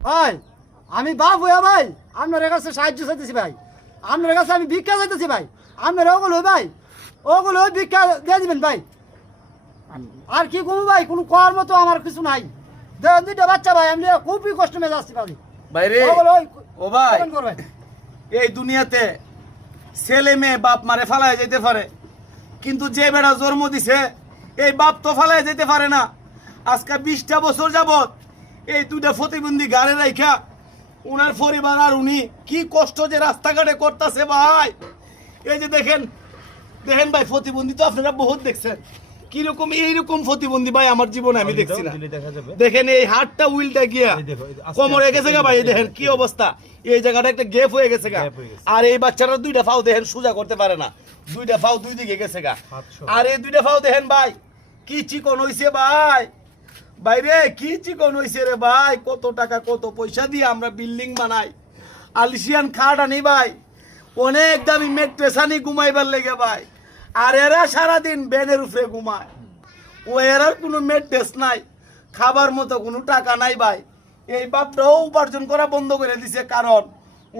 ভাই আমি বাপ হইয়া ভাই আপনার কাছে সাহায্য চাইতেছি ভাই। আপনার কাছে আমি ভিক্ষা চাইতেছি ভাই। আপনার ওগুলো ভাই ওগুলো ভিক্ষা দিয়ে দিবেন ভাই। আর কি করব ভাই কোনো করার মতো আমার কিছু নাই। দেখুন দুইটা বাচ্চা ভাই আমি খুবই কষ্ট মেয়ে আসছি ভাই বাইরে ও ভাই এই দুনিয়াতে ছেলে মেয়ে বাপ মারে ফালায় যেতে পারে। কিন্তু যে বেড়া জন্ম দিছে এই বাপ তো ফালায় যেতে পারে না। আজকে বিশটা বছর যাবত এই দুইটা প্রতিবন্ধী গাড়ি রাইখা উনার পরিবার আর উনি কি কষ্ট যে রাস্তাঘাটে করতেছে ভাই। এই যে দেখেন দেখেন ভাই প্রতিবন্ধী তো আপনারা বহুত দেখছেন। কীরকম এইরকম প্রতিবন্ধী ভাই আমার জীবনে আমি দেখছি না। দেখেন এই হাতটা উইলটা গিয়া কোমরে গেছে গা ভাই দেখেন কি অবস্থা। এই জায়গাটা একটা গ্যাপ হয়ে গেছে গা। হয়ে। আর এই বাচ্চাটা দুইটা ফাও দেখেন সোজা করতে পারে না। দুইটা ফাও দুই দিকে গেছে গা। আর এই দুইটা ফাও দেখেন ভাই কি চিকন হইছে ভাই। বাইরে, কি চিকন হইছে রে ভাই? কত টাকা, কত পয়সা দিয়ে আমরা বিল্ডিং বানাই? আলিশিয়ান খাট আনি ভাই। অনেক দামি মেট্রেসানি ঘুমাইবার লেগে ভাই। আর এরা সারাদিন বেডের উপরে ঘুমায়। ও এরার কোনো মেট্রেস নাই। খাবার মতো কোনো টাকা নাই ভাই। এই বাপটাও উপার্জন করা বন্ধ করে দিছে কারণ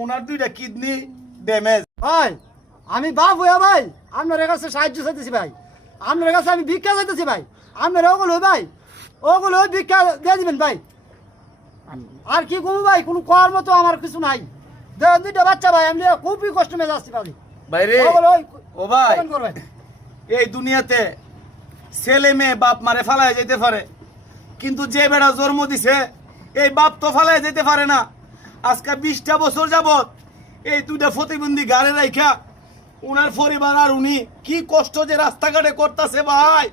ওনার দুইটা কিডনি ড্যামেজ ভাই, আমি বাপ হইয়া ভাই, আপনার কাছে সাহায্য চাইতেছি ভাই। আপনার কাছে আমি ভিক্ষা চাইতেছি ভাই। আপনার ওগুলো ভাই। ওগুলো ভিক্ষা দিয়ে দিবেন ভাই। আর কি করব ভাই? কোনো করার মতো আমার কিছু নাই। দুইটা বাচ্চা ভাই আমি খুবই কষ্ট মেয়ে আসছি ভাই বাইরে ও ভাই এই দুনিয়াতে ছেলে মেয়ে বাপ মারে ফালায় যেতে পারে। কিন্তু যে বেড়া জন্ম দিছে এই বাপ তো ফালায় যেতে পারে না। আজকে বিশটা বছর যাবত এই দুইটা প্রতিবন্ধী গাড়ি রাইখা উনার পরিবার আর উনি কি কষ্ট যে রাস্তাঘাটে করতেছে ভাই।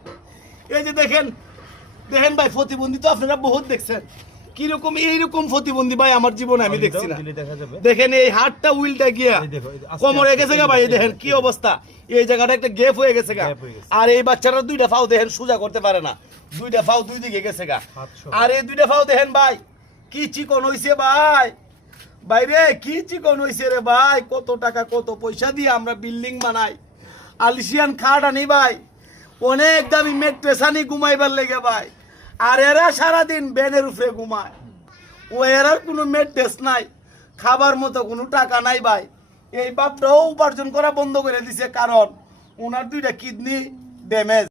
এই যে দেখেন দেখেন ভাই প্রতিবন্ধী তো আপনারা বহুত দেখছেন। কীরকম এইরকম প্রতিবন্ধী ভাই আমার জীবনে আমি দেখছি না। দেখেন এই হাতটা উইলটা গিয়া কোমরে গেছে গা ভাই দেখেন কি অবস্থা। এই জায়গাটা একটা গ্যাপ হয়ে গেছে গা। আর এই বাচ্চাটা দুইটা ফাও দেখেন সোজা করতে পারে না। দুইটা ফাও দুই দিকে গেছে গা। আর এই দুইটা ফাও দেখেন ভাই কি চিকন হইছে ভাই। বাইরে কি চিকন হইছে রে ভাই। কত টাকা কত পয়সা দিয়ে আমরা বিল্ডিং বানাই। আলিশিয়ান খাট আনি ভাই। অনেক দামি মেট্রেস আনি ঘুমাইবার লেগে ভাই। আর এরা সারাদিন বেনের উপরে ঘুমায়। ও এরার কোনো মেডেস নাই, খাবার মতো কোনো টাকা নাই ভাই। এই বাপটাও উপার্জন করা বন্ধ করে দিছে, কারণ ওনার দুইটা কিডনি ড্যামেজ